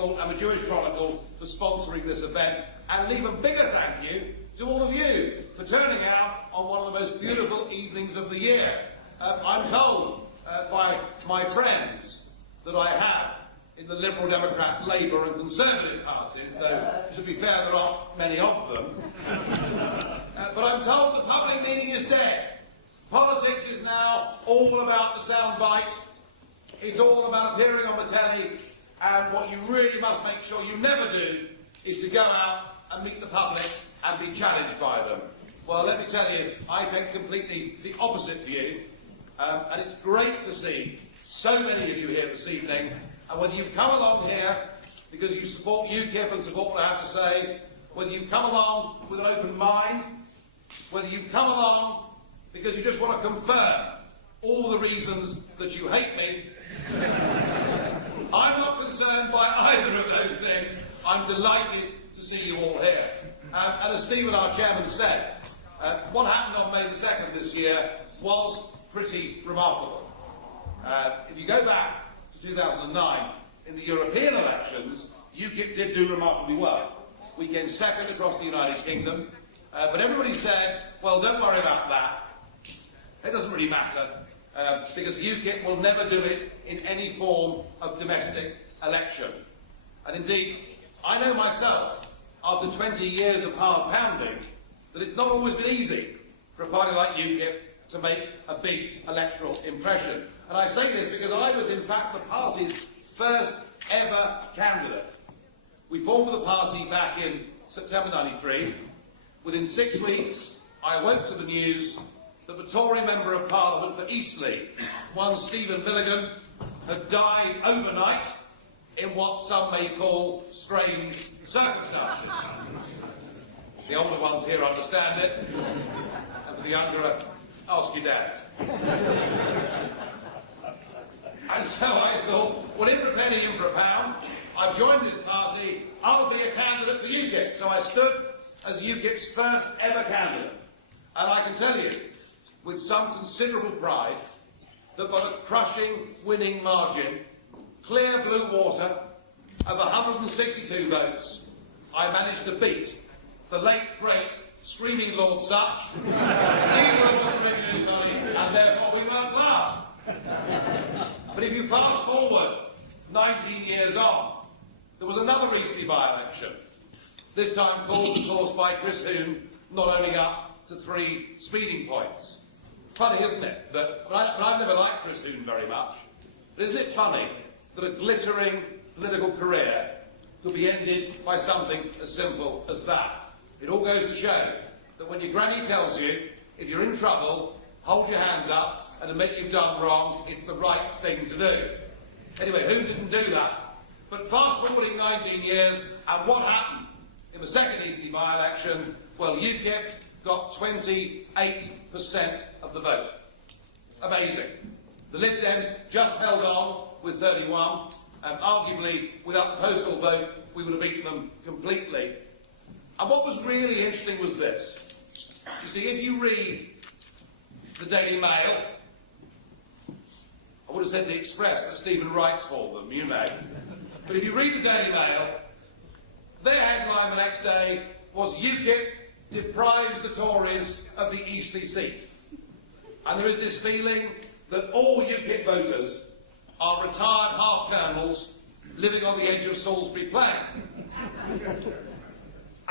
Political and the Jewish Chronicle for sponsoring this event, and an even bigger thank you to all of you for turning out on one of the most beautiful evenings of the year. I'm told by my friends that I have in the Liberal Democrat, Labour and Conservative parties, though to be fair there aren't many of them, but I'm told the public meeting is dead. Politics is now all about the soundbite. It's all about appearing on the telly, and what you really must make sure you never do is to go out and meet the public and be challenged by them. Well, let me tell you, I take completely the opposite view, and it's great to see so many of you here this evening, and whether you've come along here because you support UKIP and support what I have to say, whether you've come along with an open mind, whether you've come along because you just want to confirm all the reasons that you hate me, I'm not concerned by either of those things. I'm delighted to see you all here. And as Stephen, our chairman, said, what happened on May the 2nd this year was pretty remarkable. If you go back to 2009, in the European elections, UKIP did do remarkably well. We came second across the United Kingdom, but everybody said, well, don't worry about that. It doesn't really matter, because UKIP will never do it in any form of domestic election. And indeed, I know myself, after 20 years of hard pounding, that it's not always been easy for a party like UKIP to make a big electoral impression. And I say this because I was, in fact, the party's first ever candidate. We formed the party back in September '93. Within 6 weeks, I woke to the news that the Tory Member of Parliament for Eastleigh, one Stephen Milligan, had died overnight in what some may call strange circumstances. The older ones here understand it, and for the younger, ask your dads. And so I thought, well, in for a penny, in for a pound, I've joined this party, I'll be a candidate for UKIP. So I stood as UKIP's first ever candidate. And I can tell you, with some considerable pride, that by a crushing winning margin, clear blue water, of 162 votes, I managed to beat the late, great, screaming Lord Such, and therefore we weren't last. But if you fast forward 19 years on, there was another Eastleigh by-election, this time caused, of course, by Chris Huhne not owning up to 3 speeding points. Funny, isn't it? But I've never liked Chris Huhne very much. But isn't it funny that a glittering political career could be ended by something as simple as that? It all goes to show that when your granny tells you, if you're in trouble, hold your hands up and admit you've done wrong, it's the right thing to do. Anyway, who didn't do that? But fast forwarding 19 years, and what happened in the second Eastleigh by-election? Well, UKIP got 28% of the vote. Amazing. The Lib Dems just held on with 31, and arguably, without the postal vote, we would have beaten them completely. And what was really interesting was this. You see, if you read the Daily Mail, I would have said the Express, but Stephen writes for them, you may. But if you read the Daily Mail, their headline the next day was UKIP deprives the Tories of the Eastleigh seat. And there is this feeling that all UKIP voters are retired half-colonels living on the edge of Salisbury Plain.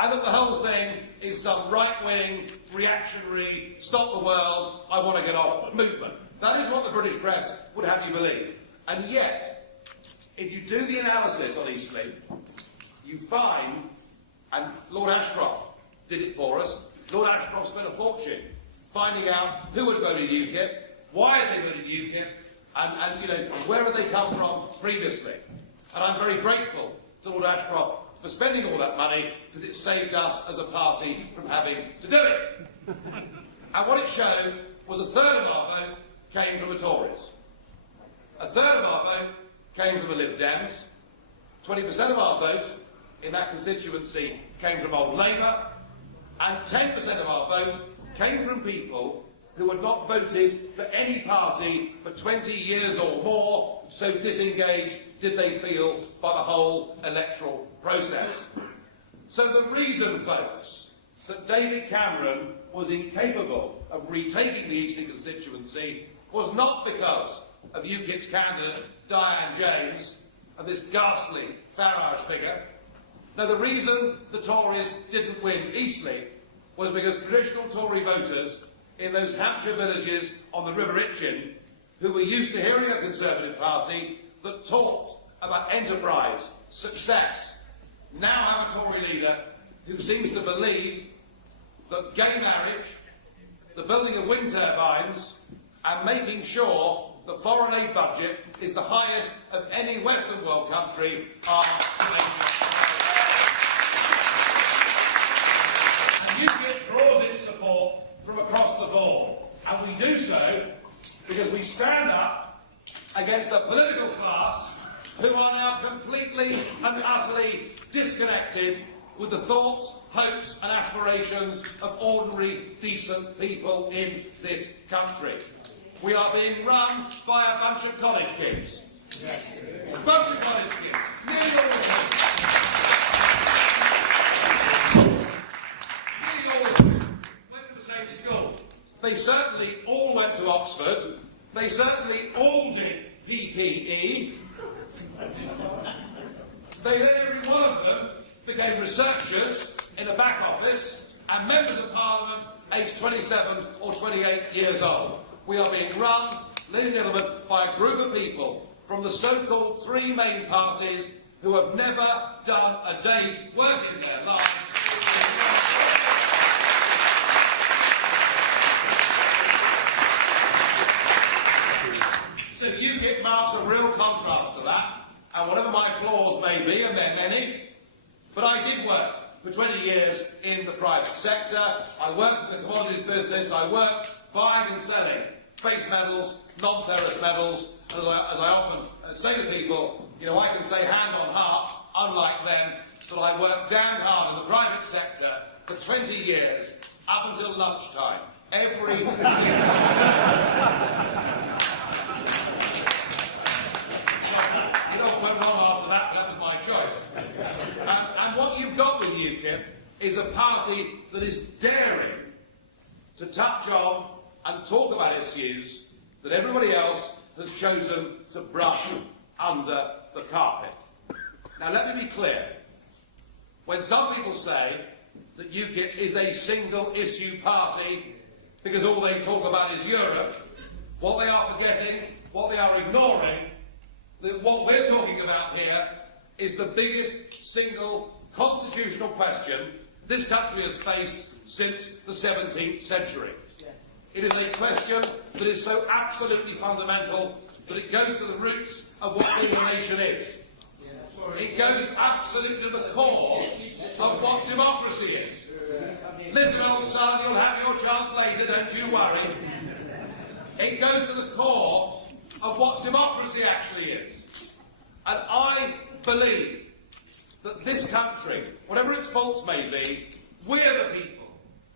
And that the whole thing is some right-wing, reactionary, stop the world, I want to get off movement. That is what the British press would have you believe. And yet, if you do the analysis on Eastleigh, you find, and Lord Ashcroft did it for us, Lord Ashcroft spent a fortune finding out who had voted UKIP, why they voted UKIP, and you know, where had they come from previously. And I'm very grateful to Lord Ashcroft for spending all that money, because it saved us as a party from having to do it. And what it showed was a third of our vote came from the Tories. A third of our vote came from the Lib Dems. 20% of our vote in that constituency came from old Labour. And 10% of our vote came from people who had not voted for any party for 20 years or more, so disengaged did they feel by the whole electoral process. So the reason, folks, that David Cameron was incapable of retaking the Eastern constituency was not because of UKIP's candidate Diane James and this ghastly Farage figure. No, the reason the Tories didn't win Eastleigh was because traditional Tory voters in those Hampshire villages on the River Itchen, who were used to hearing a Conservative Party that talked about enterprise, success, now have a Tory leader who seems to believe that gay marriage, the building of wind turbines, and making sure the foreign aid budget is the highest of any Western world country are and UKIP draws its support from across the board, and we do so because we stand up against a political class who are now completely and utterly disconnected with the thoughts, hopes and aspirations of ordinary, decent people in this country. We are being run by a bunch of college kids. Yes. A bunch of college kids. Nearly all of them. Nearly all of them went to the same school. They certainly all went to Oxford. They certainly all did PPE. Every one of them became researchers in a back office and members of Parliament aged 27 or 28 years old. We are being run, ladies and gentlemen, by a group of people from the so-called three main parties who have never done a day's work in their lives. So UKIP marks a real contrast to that, and whatever my flaws may be, and they're many, but I did work for 20 years in the private sector. I worked in the commodities business. I worked buying and selling base metals, non-ferrous metals. As I often say to people, you know, I can say hand on heart, unlike them, that I worked damned hard in the private sector for 20 years, up until lunchtime, every single day. You know what went wrong after that? That was my choice. And what you've got with UKIP is a party that is daring to touch on and talk about issues that everybody else has chosen to brush under the carpet. Now let me be clear. When some people say that UKIP is a single-issue party because all they talk about is Europe, what they are forgetting, what they are ignoring, that what we're talking about here is the biggest single constitutional question this country has faced since the 17th century. It is a question that is so absolutely fundamental that it goes to the roots of what being a nation is. It goes absolutely to the core of what democracy is. Listen, old son, you'll have your chance later, don't you worry. It goes to the core of what democracy actually is. And I believe that this country, whatever its faults may be, we are the people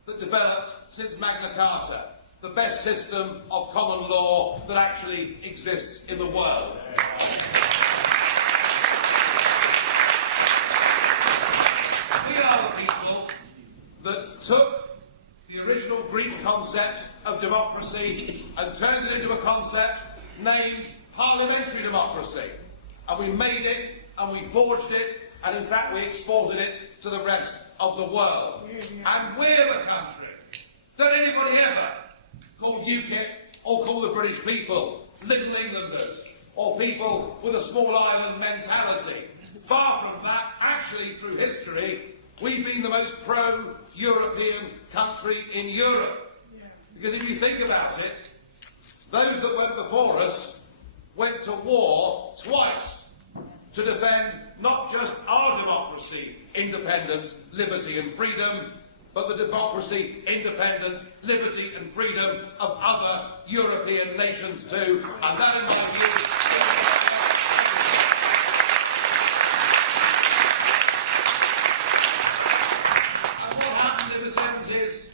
that developed since Magna Carta the best system of common law that actually exists in the world. We are the people that took the original Greek concept of democracy and turned it into a concept named parliamentary democracy. And we made it, and we forged it, and in fact we exported it to the rest of the world. And we're the country. Don't anybody ever call UKIP or call the British people Little Englanders or people with a small island mentality. Far from that. Actually, through history, we've been the most pro-European country in Europe. Because if you think about it, those that went before us went to war twice to defend not just our democracy, independence, liberty and freedom, but the democracy, independence, liberty and freedom of other European nations too. And that, in my view, and what happened in the 70s?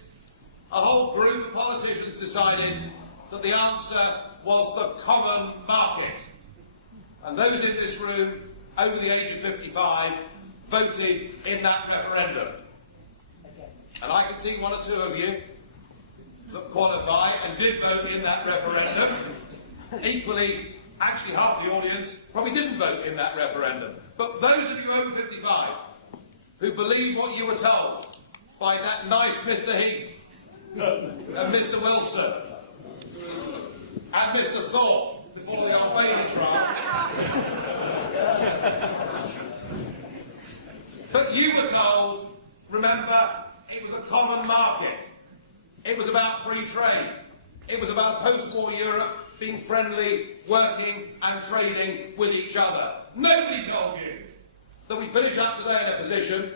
A whole group of politicians politicians decided that the answer was the common market. And those in this room over the age of 55 voted in that referendum. And I can see one or two of you that qualify and did vote in that referendum. Equally, actually half the audience probably didn't vote in that referendum. But those of you over 55 who believe what you were told by that nice Mr. Heath and Mr. Wilson and Mr. Thorpe before the Old Bailey trial. But you were told, remember, it was a common market. It was about free trade. It was about post-war Europe being friendly, working and trading with each other. Nobody told you that we finish up today in a position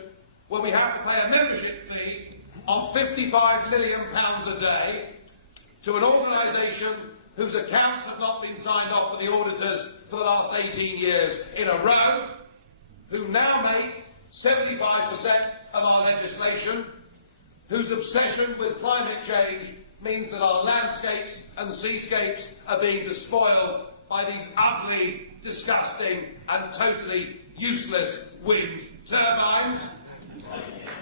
where we have to pay a membership fee of £55 million a day to an organisation whose accounts have not been signed off by the auditors for the last 18 years in a row, who now make 75% of our legislation, whose obsession with climate change means that our landscapes and seascapes are being despoiled by these ugly, disgusting and totally useless wind turbines.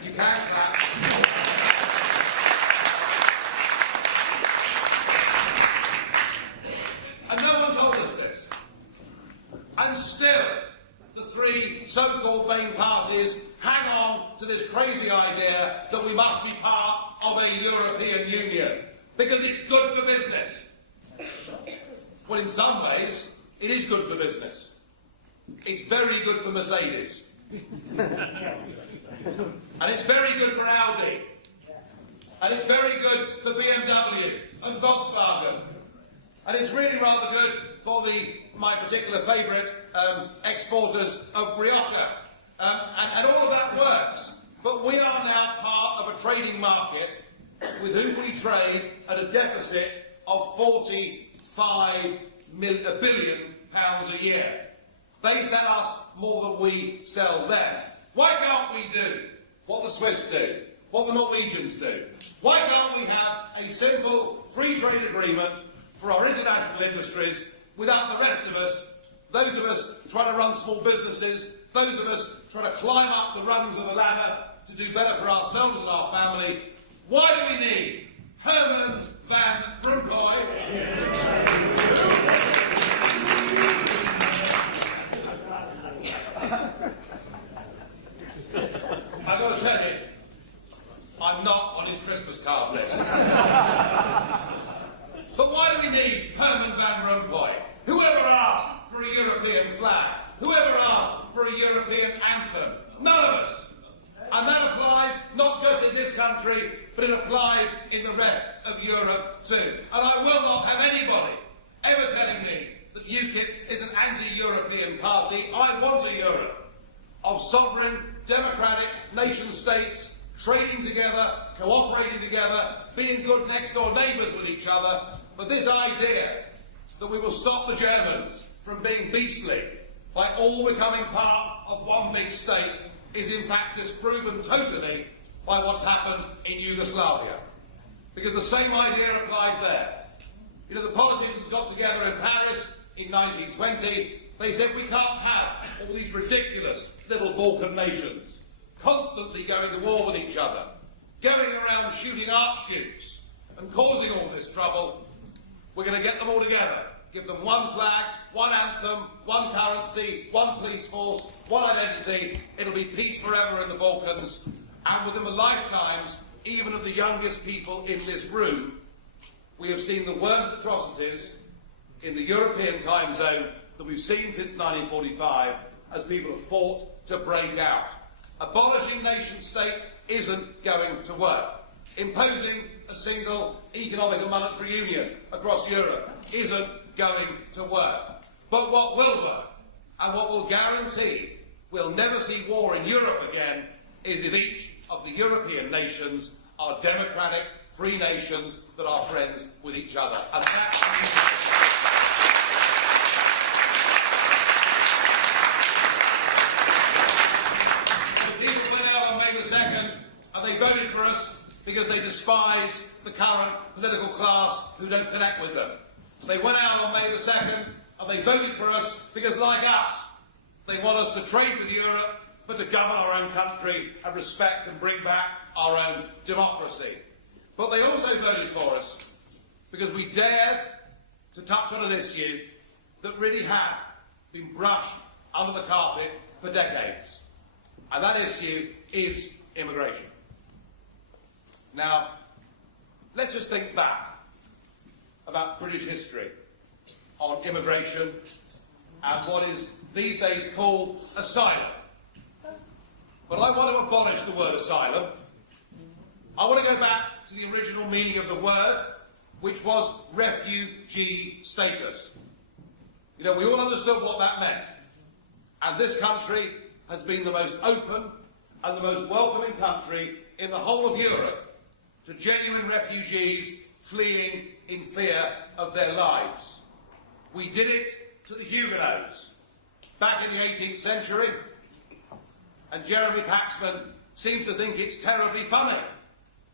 You can clap. And no one told us this. And still, the three so-called main parties hang on to this crazy idea that we must be part of a European Union because it's good for business. Well, in some ways, it is good for business. It's very good for Mercedes. And it's very good for Audi. And it's very good for BMW and Volkswagen. And it's really rather good for my particular favourite exporters of Brioche. And all of that works. But we are now part of a trading market with whom we trade at a deficit of £45 billion a year. They sell us more than we sell them. Why can't we do what the Swiss do, what the Norwegians do? Why can't we have a simple free trade agreement for our international industries without the rest of us, those of us trying to run small businesses, those of us trying to climb up the rungs of the ladder to do better for ourselves and our family? Why do we need Herman Van Rompuy? I've got to tell you, I'm not on his Christmas card list. But why do we need Herman Van Rompuy? Whoever asked for a European flag? Whoever asked for a European anthem? None of us. And that applies not just in this country, but it applies in the rest of Europe too. And I will not have anybody ever telling me that UKIP is an anti-European party. I want a Europe of sovereign, democratic nation-states trading together, cooperating together, being good next-door neighbours with each other. But this idea that we will stop the Germans from being beastly by all becoming part of one big state is in fact disproven totally by what's happened in Yugoslavia. Because the same idea applied there. You know, the politicians got together in Paris in 1920. They said we can't have all these ridiculous little Balkan nations constantly going to war with each other, going around shooting archdukes and causing all this trouble. We're going to get them all together, give them one flag, one anthem, one currency, one police force, one identity. It'll be peace forever in the Balkans. And within the lifetimes, even of the youngest people in this room, we have seen the worst atrocities in the European time zone that we've seen since 1945 as people have fought to break out. Abolishing nation-state isn't going to work. Imposing a single economic and monetary union across Europe isn't going to work. But what will work, and what will guarantee we'll never see war in Europe again, is if each of the European nations are democratic, free nations that are friends with each other. And that's the people went out on May the 2nd and they voted for us because they despise the current political class who don't connect with them. They went out on May the 2nd and they voted for us because, like us, they want us to trade with Europe but to govern our own country and respect and bring back our own democracy. But they also voted for us because we dared to touch on an issue that really had been brushed under the carpet for decades. And that issue is immigration. Now, let's just think back about British history on immigration and what is these days called asylum. But I want to abolish the word asylum. I want to go back to the original meaning of the word, which was refugee status. You know, we all understood what that meant. And this country has been the most open and the most welcoming country in the whole of Europe to genuine refugees fleeing in fear of their lives. We did it to the Huguenots back in the 18th century, and Jeremy Paxman seems to think it's terribly funny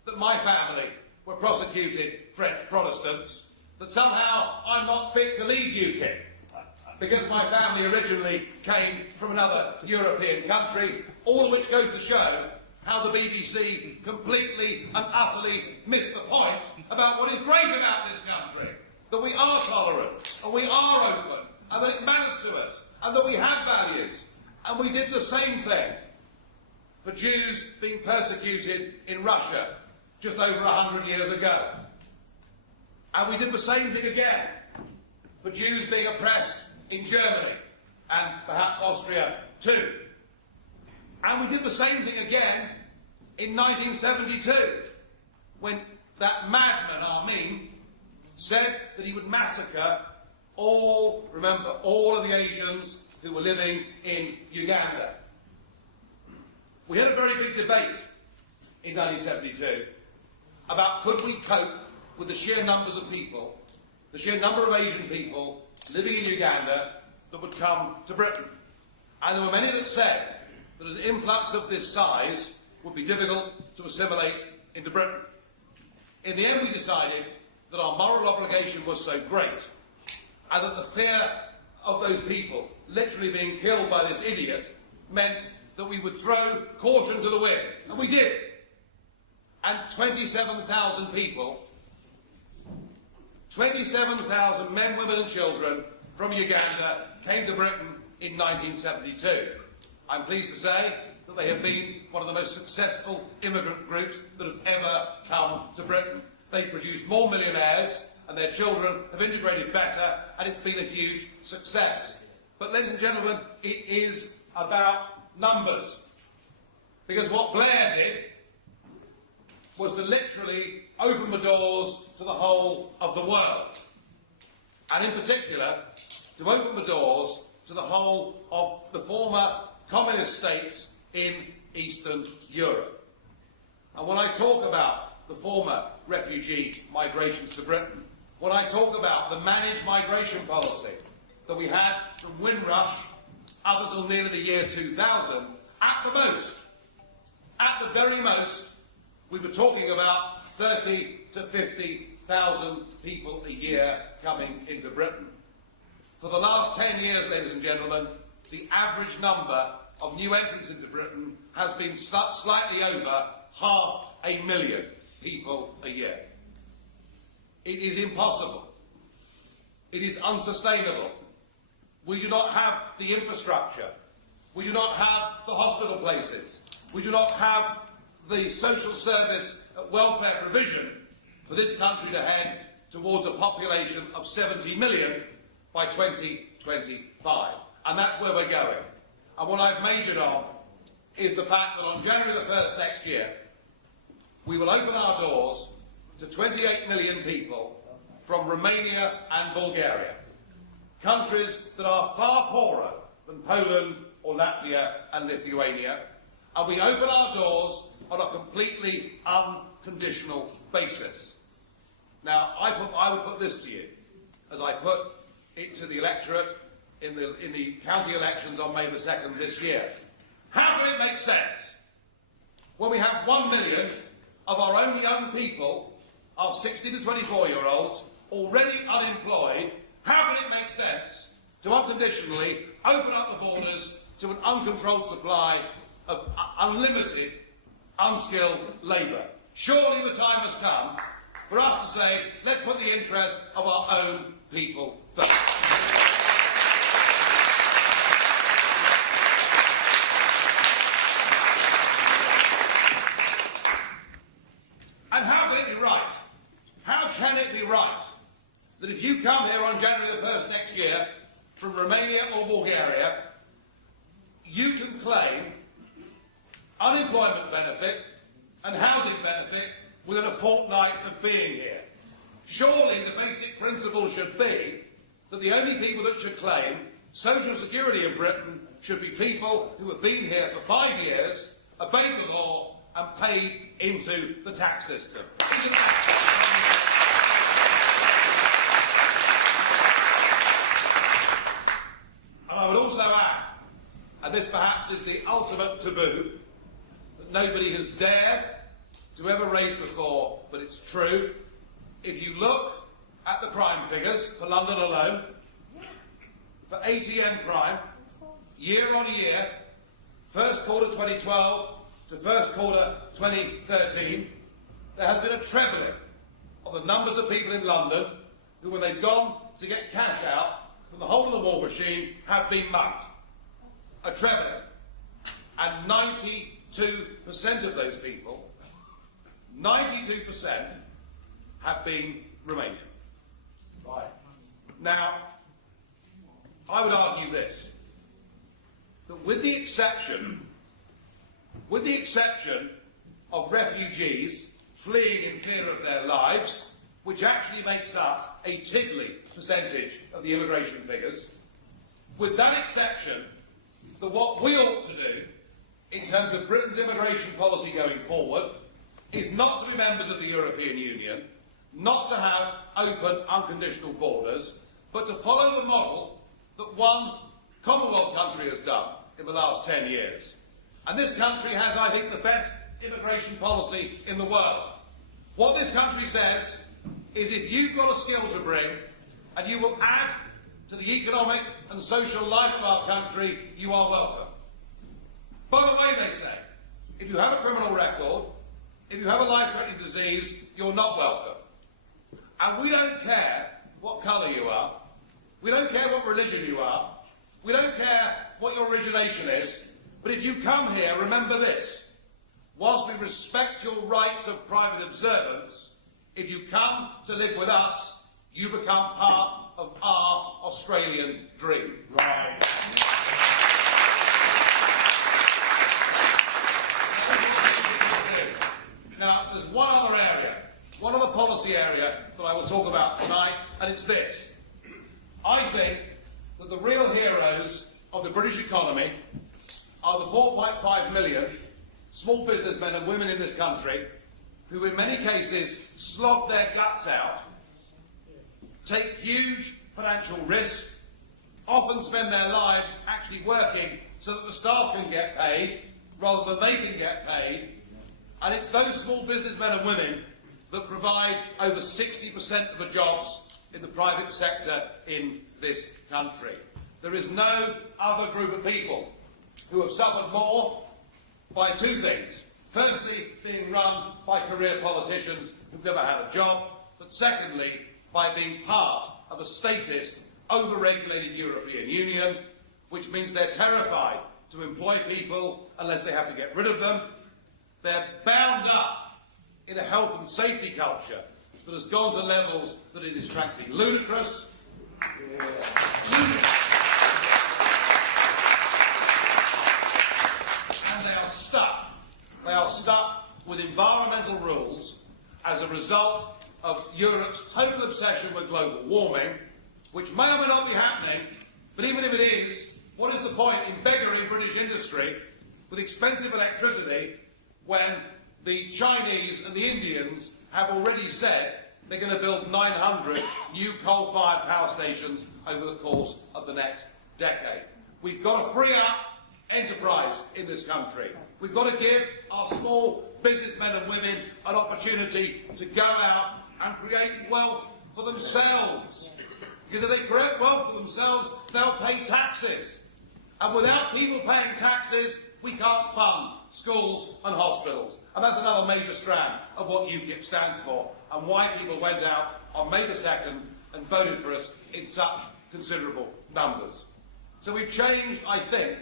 that my family were prosecuted French Protestants, that somehow I'm not fit to lead UKIP because my family originally came from another European country, all of which goes to show how the BBC completely and utterly missed the point about what is great about this country, that we are tolerant, and we are open, and that it matters to us, and that we have values. And we did the same thing for Jews being persecuted in Russia just over 100 years ago. And we did the same thing again for Jews being oppressed in Germany, and perhaps Austria too. And we did the same thing again in 1972, when that madman, Armin, said that he would massacre all of the Asians who were living in Uganda. We had a very big debate in 1972 about could we cope with the sheer numbers of people, the sheer number of Asian people living in Uganda that would come to Britain. And there were many that said that an influx of this size would be difficult to assimilate into Britain. In the end, we decided that our moral obligation was so great, and that the fear of those people literally being killed by this idiot meant that we would throw caution to the wind. And we did. And 27,000 people, 27,000 men, women and children from Uganda came to Britain in 1972. I'm pleased to say that they have been one of the most successful immigrant groups that have ever come to Britain. They've produced more millionaires and their children have integrated better, and it's been a huge success. But, ladies and gentlemen, it is about numbers. Because what Blair did was to literally open the doors to the whole of the world. And in particular, to open the doors to the whole of the former communist states in Eastern Europe. And when I talk about the former refugee migrations to Britain, when I talk about the managed migration policy that we had from Windrush up until nearly the year 2000, at the very most, we were talking about 30 to 50,000 people a year coming into Britain. For the last 10 years, ladies and gentlemen, the average number of new entrants into Britain has been slightly over 500,000 people a year. It is impossible. It is unsustainable. We do not have the infrastructure. We do not have the hospital places. We do not have the social service welfare provision for this country to head towards a population of 70 million by 2025. And that's where we're going. And what I've majored on is the fact that on January the 1st next year, we will open our doors to 28 million people from Romania and Bulgaria, countries that are far poorer than Poland or Latvia and Lithuania, and we open our doors on a completely unconditional basis. Now, I would put this to you, as I put it to the electorate in the county elections on May the 2nd this year. How can it make sense when we have 1 million of our own young people, our 16 to 24-year-olds, already unemployed, how can it make sense to unconditionally open up the borders to an uncontrolled supply of unlimited, unskilled labour? Surely the time has come for us to say, let's put the interests of our own people first. And how can it be right? How can it be right that if you come here on January the 1st next year from Romania or Bulgaria, you can claim unemployment benefit and housing benefit within a fortnight of being here? Surely the basic principle should be that the only people that should claim social security in Britain should be people who have been here for 5 years, obeyed the law and paid into the tax system. And I would also add, and this perhaps is the ultimate taboo that nobody has dared to ever raise before, but it's true. If you look at the crime figures for London alone, for ATM crime, year on year, first quarter 2012 to first quarter 2013, there has been a trebling of the numbers of people in London who, when they've gone to get cash out from the hole of the war machine, have been mugged. A trebling. And 92% of those people, 92% have been Romanian. Right. Now, I would argue this, that with the exception of refugees fleeing in fear of their lives, which actually makes up a tiddly percentage of the immigration figures, with that exception, that what we ought to do in terms of Britain's immigration policy going forward is not to be members of the European Union, not to have open, unconditional borders, but to follow the model that one Commonwealth country has done in the last 10 years. And this country has, I think, the best immigration policy in the world. What this country says is if you've got a skill to bring and you will add to the economic and social life of our country, you are welcome. By the way, they say, if you have a criminal record, if you have a life-threatening disease, you're not welcome. And we don't care what colour you are, we don't care what religion you are, we don't care what your origination is, but if you come here, remember this: whilst we respect your rights of private observance, if you come to live with us, you become part of our Australian dream. Right. Now, there's one other area, one other policy area that I will talk about tonight, and it's this. I think that the real heroes of the British economy are the 4.5 million small businessmen and women in this country who in many cases slog their guts out, take huge financial risk, often spend their lives actually working so that the staff can get paid rather than they can get paid. And it's those small businessmen and women that provide over 60% of the jobs in the private sector in this country. There is no other group of people who have suffered more by two things. Firstly, being run by career politicians who've never had a job, but secondly, by being part of a statist, over-regulated European Union, which means they're terrified to employ people unless they have to get rid of them. They're bound up in a health and safety culture that has gone to levels that it is frankly ludicrous. And they are stuck. They are stuck with environmental rules as a result of Europe's total obsession with global warming, which may or may not be happening, but even if it is, what is the point in beggaring British industry with expensive electricity when the Chinese and the Indians have already said they're going to build 900 new coal-fired power stations over the course of the next decade? We've got to free up enterprise in this country. We've got to give our small businessmen and women an opportunity to go out and create wealth for themselves. Because if they create wealth for themselves, they'll pay taxes. And without people paying taxes, we can't fund schools and hospitals. And that's another major strand of what UKIP stands for, and why people went out on May the 2nd and voted for us in such considerable numbers. So we've changed, I think,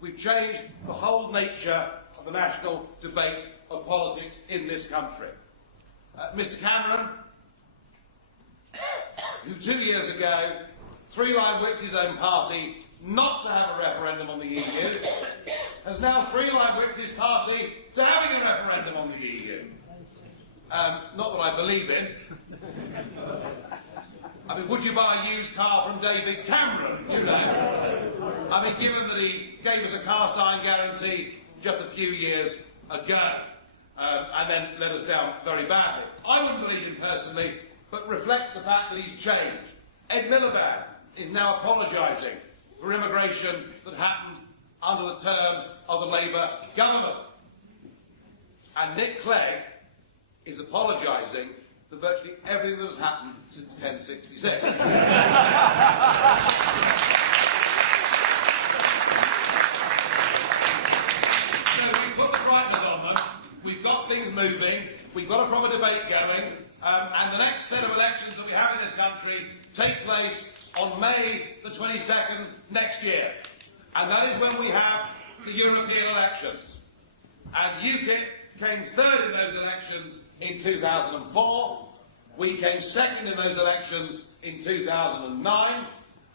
we've changed the whole nature of the national debate of politics in this country. Mr Cameron, who 2 years ago three-line whipped his own party not to have a referendum on the EU, has now three-line whipped his party to having a referendum on the EU. Not that I believe in. I mean, would you buy a used car from David Cameron? You know. I mean, given that he gave us a cast-iron guarantee just a few years ago, and then let us down very badly. I wouldn't believe him personally, but reflect the fact that he's changed. Ed Miliband is now apologising for immigration that happened under the terms of the Labour government. And Nick Clegg is apologising for virtually everything that has happened since 1066. So we put the brightness on them, we've got things moving, we've got a proper debate going, and the next set of elections that we have in this country take place on May the 22nd next year. And that is when we have the European elections. And UKIP came third in those elections in 2004. We came second in those elections in 2009.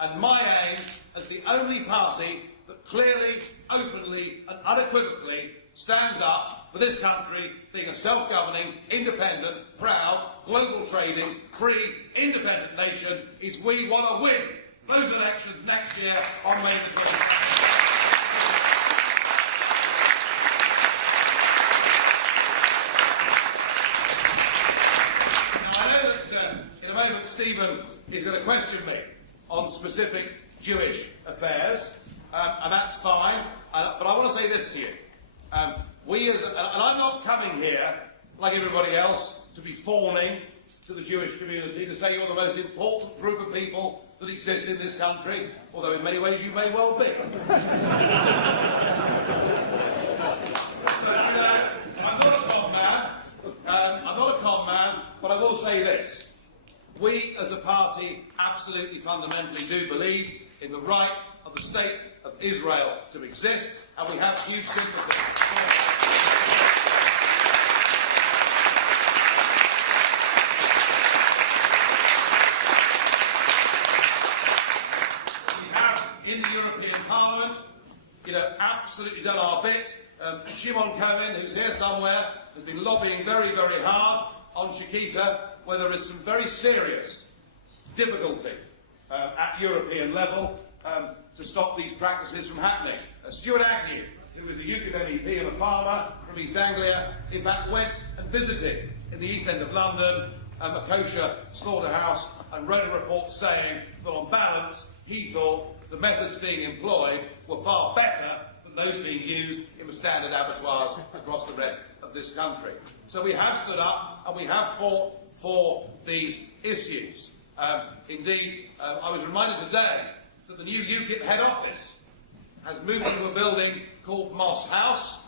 And my aim, as the only party that clearly, openly and unequivocally stands up for this country being a self-governing, independent, proud, global trading, free, independent nation, is we want to win those elections next year on May the 20th. In a moment, Stephen is going to question me on specific Jewish affairs, and that's fine. But I want to say this to you. And I'm not coming here, like everybody else, to be fawning to the Jewish community, to say you're the most important group of people that exist in this country, although in many ways you may well be. I'm not a con man. I'm not a con man, but I will say this. We, as a party, absolutely fundamentally do believe in the right of the State of Israel to exist, and we have huge sympathy. We have, in the European Parliament, absolutely done our bit. Shimon Cohen, who's here somewhere, has been lobbying very, very hard on Chiquita, where there is some very serious difficulty at European level to stop these practices from happening. Stuart Agnew, who is a UKIP MEP and a farmer from East Anglia, in fact went and visited in the East End of London a kosher slaughterhouse and wrote a report saying that on balance he thought the methods being employed were far better than those being used in the standard abattoirs across the rest of this country. So we have stood up and we have fought for these issues. Indeed, I was reminded today that the new UKIP head office has moved into a building called Moss House,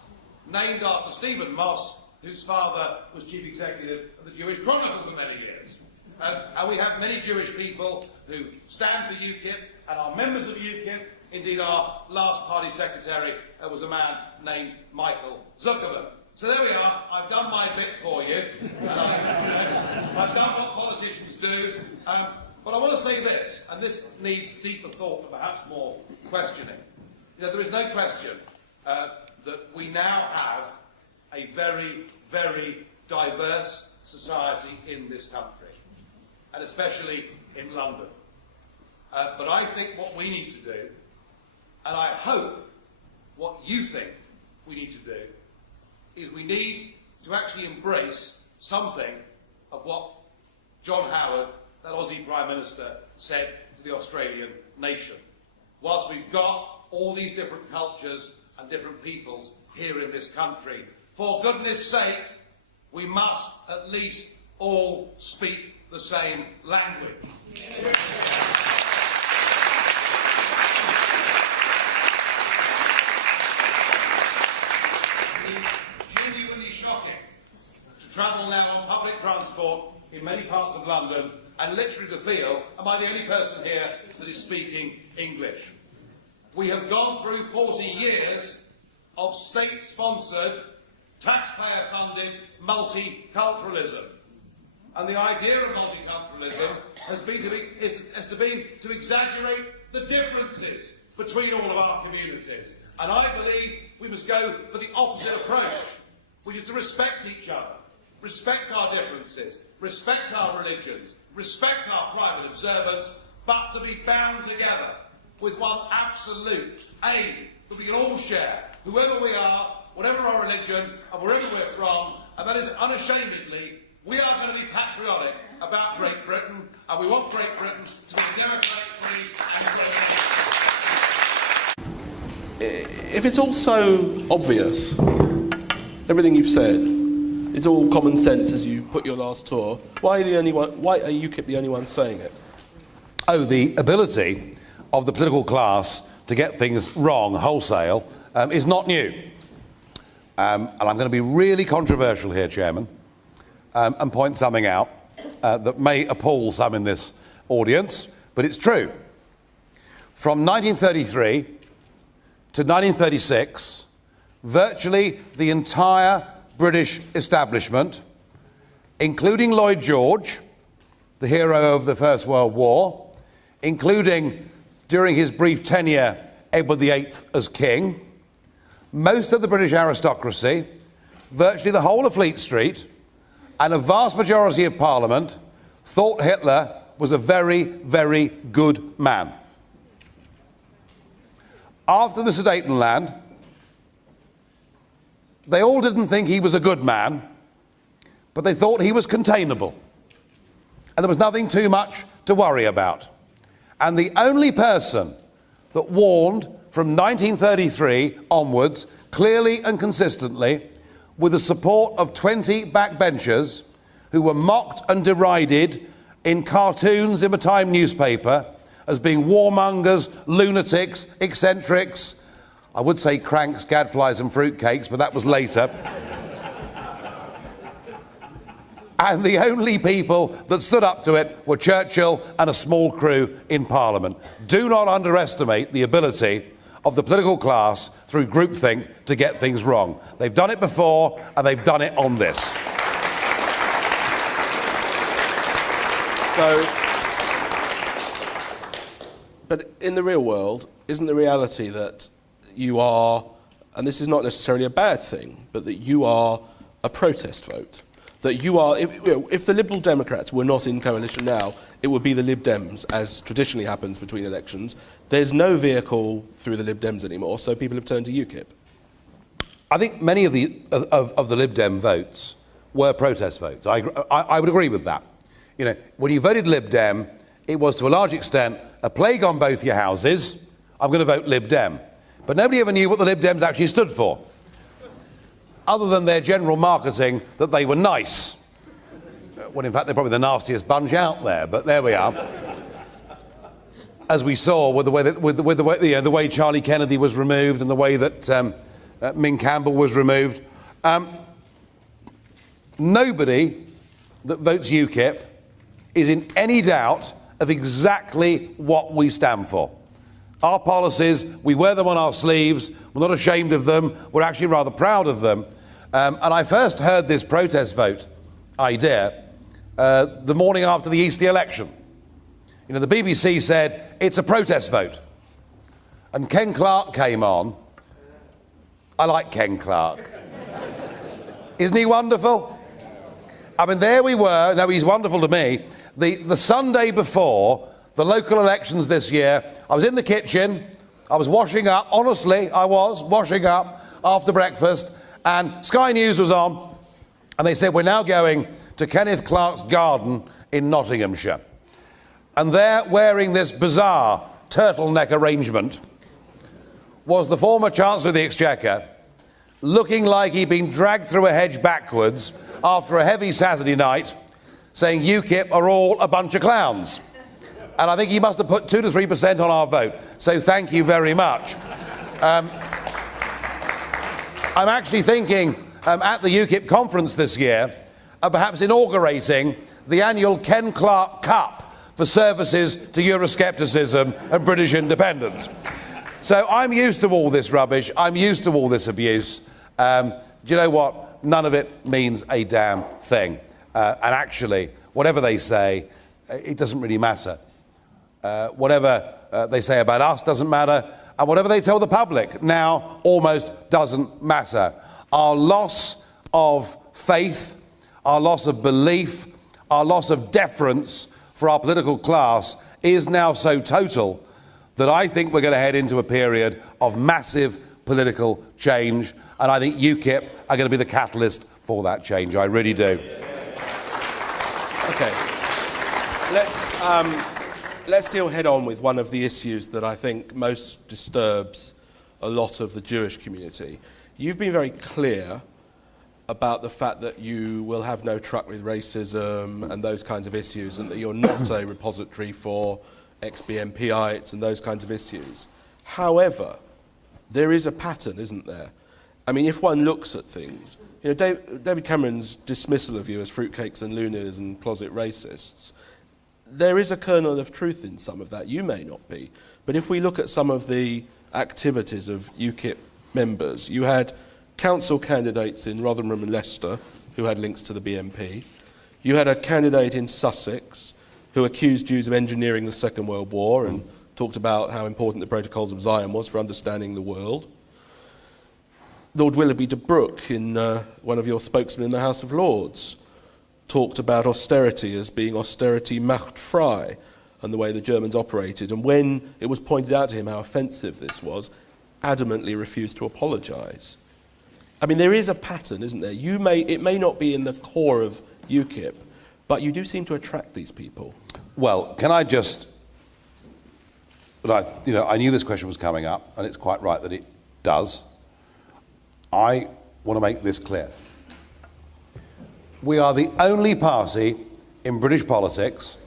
named after Stephen Moss, whose father was chief executive of the Jewish Chronicle for many years. And we have many Jewish people who stand for UKIP and are members of UKIP. Indeed, our last party secretary was a man named Michael Zuckerman. So there we are. I've done my bit for you. I've done what politicians do. But I want to say this, and this needs deeper thought and perhaps more questioning. There is no question that we now have a very, very diverse society in this country, and especially in London. But I think what we need to do, and I hope what you think we need to do, is we need to actually embrace something of what John Howard, that Aussie Prime Minister, said to the Australian nation. Whilst we've got all these different cultures and different peoples here in this country. For goodness sake, we must at least all speak the same language. It's genuinely shocking to travel now on public transport in many parts of London and literally to feel, am I the only person here that is speaking English? We have gone through 40 years of state-sponsored, taxpayer-funded multiculturalism. And the idea of multiculturalism has been to exaggerate the differences between all of our communities. And I believe we must go for the opposite approach, which is to respect each other, respect our differences, respect our religions, respect our private observance, but to be bound together with one absolute aim that we can all share, whoever we are, whatever our religion, and wherever we're from, and that is unashamedly, we are going to be patriotic about Great Britain, and we want Great Britain to be democratic-free and If it's all so obvious, everything you've said, it's all common sense as you put your last tour, why are UKIP the only one saying it? Oh, the ability of the political class to get things wrong wholesale is not new. And I'm going to be really controversial here, Chairman, and point something out that may appall some in this audience, but it's true. From 1933 to 1936, virtually the entire British establishment, including Lloyd George, the hero of the First World War, including, during his brief tenure, Edward VIII as king, most of the British aristocracy, virtually the whole of Fleet Street, and a vast majority of Parliament thought Hitler was a very, very good man. After the Sudetenland, they all didn't think he was a good man, but they thought he was containable. And there was nothing too much to worry about. And the only person that warned from 1933 onwards, clearly and consistently, with the support of 20 backbenchers who were mocked and derided in cartoons in the Time newspaper as being warmongers, lunatics, eccentrics. I would say cranks, gadflies and fruitcakes, but that was later. And the only people that stood up to it were Churchill and a small crew in Parliament. Do not underestimate the ability of the political class through groupthink to get things wrong. They've done it before, and they've done it on this. But in the real world, isn't the reality that you are, and this is not necessarily a bad thing, but that you are a protest vote? That you are, if the Liberal Democrats were not in coalition now, it would be the Lib Dems, as traditionally happens between elections. There's no vehicle through the Lib Dems anymore, so people have turned to UKIP. I think many of the Lib Dem votes were protest votes. I would agree with that. You know, when you voted Lib Dem, it was to a large extent a plague on both your houses. I'm going to vote Lib Dem. But nobody ever knew what the Lib Dems actually stood for, other than their general marketing that they were nice. Well, in fact, they're probably the nastiest bunch out there, but there we are. As we saw with the way Charlie Kennedy was removed and the way that Ming Campbell was removed. Nobody that votes UKIP is in any doubt of exactly what we stand for. Our policies, we wear them on our sleeves, we're not ashamed of them, we're actually rather proud of them. And I first heard this protest vote idea the morning after the Easter election. You know, the BBC said, it's a protest vote. And Ken Clarke came on. I like Ken Clarke. Isn't he wonderful? I mean, there we were. No, he's wonderful to me. The Sunday before the local elections this year, I was in the kitchen, I was washing up, honestly, I was washing up after breakfast, and Sky News was on, and they said, we're now going to Kenneth Clarke's garden in Nottinghamshire. And there, wearing this bizarre turtleneck arrangement, was the former Chancellor of the Exchequer, looking like he'd been dragged through a hedge backwards after a heavy Saturday night, saying UKIP are all a bunch of clowns. And I think he must have put 2 to 3% on our vote. So thank you very much. I'm actually thinking at the UKIP conference this year of perhaps inaugurating the annual Ken Clarke Cup for services to Euroscepticism and British independence. So I'm used to all this rubbish. I'm used to all this abuse. Do you know what? None of it means a damn thing. And actually, whatever they say, it doesn't really matter. Whatever they say about us doesn't matter, and whatever they tell the public now almost doesn't matter. Our loss of faith, our loss of belief, our loss of deference for our political class is now so total that I think we're going to head into a period of massive political change, and I think UKIP are going to be the catalyst for that change. I really do. Okay. Let's deal head on with one of the issues that I think most disturbs a lot of the Jewish community. You've been very clear about the fact that you will have no truck with racism and those kinds of issues, and that you're not a repository for ex-BNPites and those kinds of issues. However, there is a pattern, isn't there? I mean, if one looks at things, you know, David Cameron's dismissal of you as fruitcakes and loonies and closet racists, there is a kernel of truth in some of that. You may not be. But if we look at some of the activities of UKIP members, you had council candidates in Rotherham and Leicester who had links to the BNP. You had a candidate in Sussex who accused Jews of engineering the Second World War and talked about how important the Protocols of Zion was for understanding the world. Lord Willoughby de Brooke, one of your spokesmen in the House of Lords, talked about austerity as being austerity macht frei and the way the Germans operated. And when it was pointed out to him how offensive this was, adamantly refused to apologise. I mean, there is a pattern, isn't there? It may not be in the core of UKIP, but you do seem to attract these people. Well, can I just... I knew this question was coming up, and it's quite right that it does. I want to make this clear. We are the only party in British politics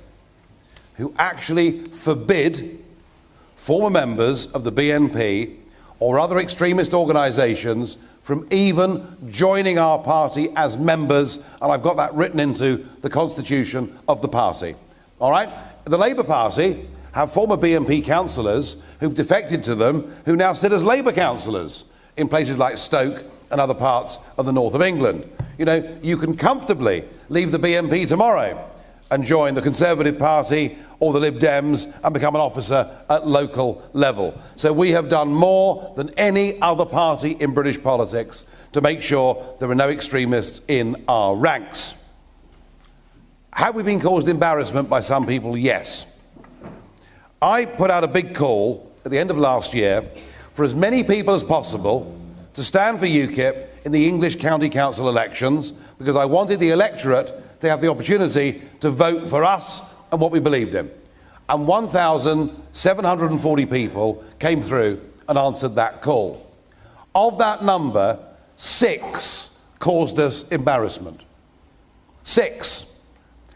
who actually forbid former members of the BNP or other extremist organisations from even joining our party as members, and I've got that written into the constitution of the party. All right? The Labour Party have former BNP councillors who've defected to them who now sit as Labour councillors in places like Stoke and other parts of the north of England. You know, you can comfortably leave the BNP tomorrow and join the Conservative Party or the Lib Dems and become an officer at local level. So we have done more than any other party in British politics to make sure there are no extremists in our ranks. Have we been caused embarrassment by some people? Yes. I put out a big call at the end of last year for as many people as possible to stand for UKIP in the English County Council elections, because I wanted the electorate to have the opportunity to vote for us and what we believed in. And 1,740 people came through and answered that call. Of that number, 6 caused us embarrassment. 6.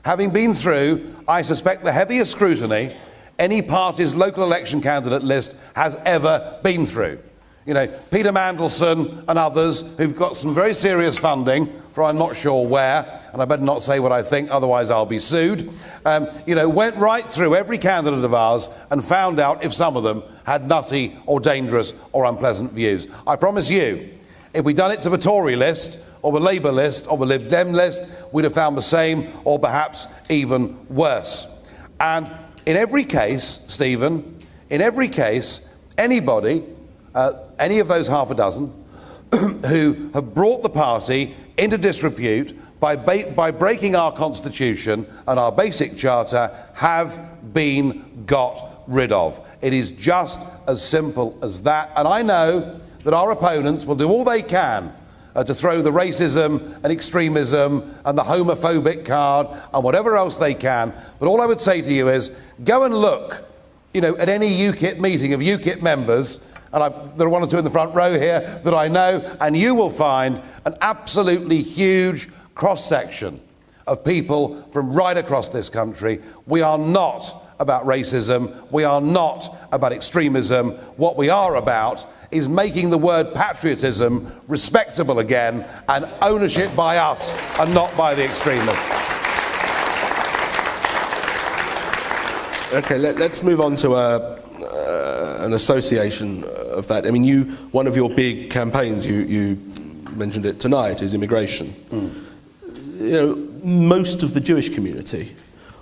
Having been through, I suspect, the heaviest scrutiny any party's local election candidate list has ever been through. You know, Peter Mandelson and others who've got some very serious funding for I'm not sure where, and I better not say what I think, otherwise I'll be sued, went right through every candidate of ours and found out if some of them had nutty or dangerous or unpleasant views. I promise you, if we'd done it to the Tory list, or the Labour list, or the Lib Dem list, we'd have found the same, or perhaps even worse. And in every case, Stephen, in every case, anybody, any of those half a dozen, who have brought the party into disrepute by breaking our constitution and our basic charter have been got rid of. It is just as simple as that. And I know that our opponents will do all they can to throw the racism and extremism and the homophobic card and whatever else they can. But all I would say to you is, go and look, at any UKIP meeting of UKIP members and there are one or two in the front row here that I know, and you will find an absolutely huge cross-section of people from right across this country. We are not about racism. We are not about extremism. What we are about is making the word patriotism respectable again, and ownership by us and not by the extremists. Okay, let's move on to an association of that. I mean, one of your big campaigns, you mentioned it tonight, is immigration. You know, most of the Jewish community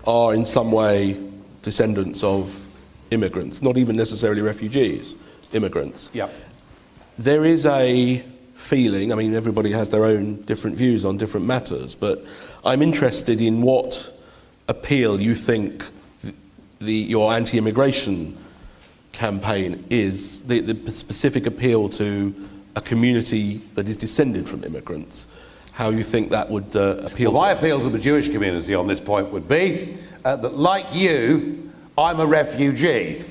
are in some way descendants of immigrants, not even necessarily refugees, immigrants. Yeah. There is a feeling, I mean, everybody has their own different views on different matters, but I'm interested in what appeal you think your anti-immigration campaign is, the specific appeal to a community that is descended from immigrants, how you think that would appeal to my us. appeal to the Jewish community on this point would be that, like you, I'm a refugee.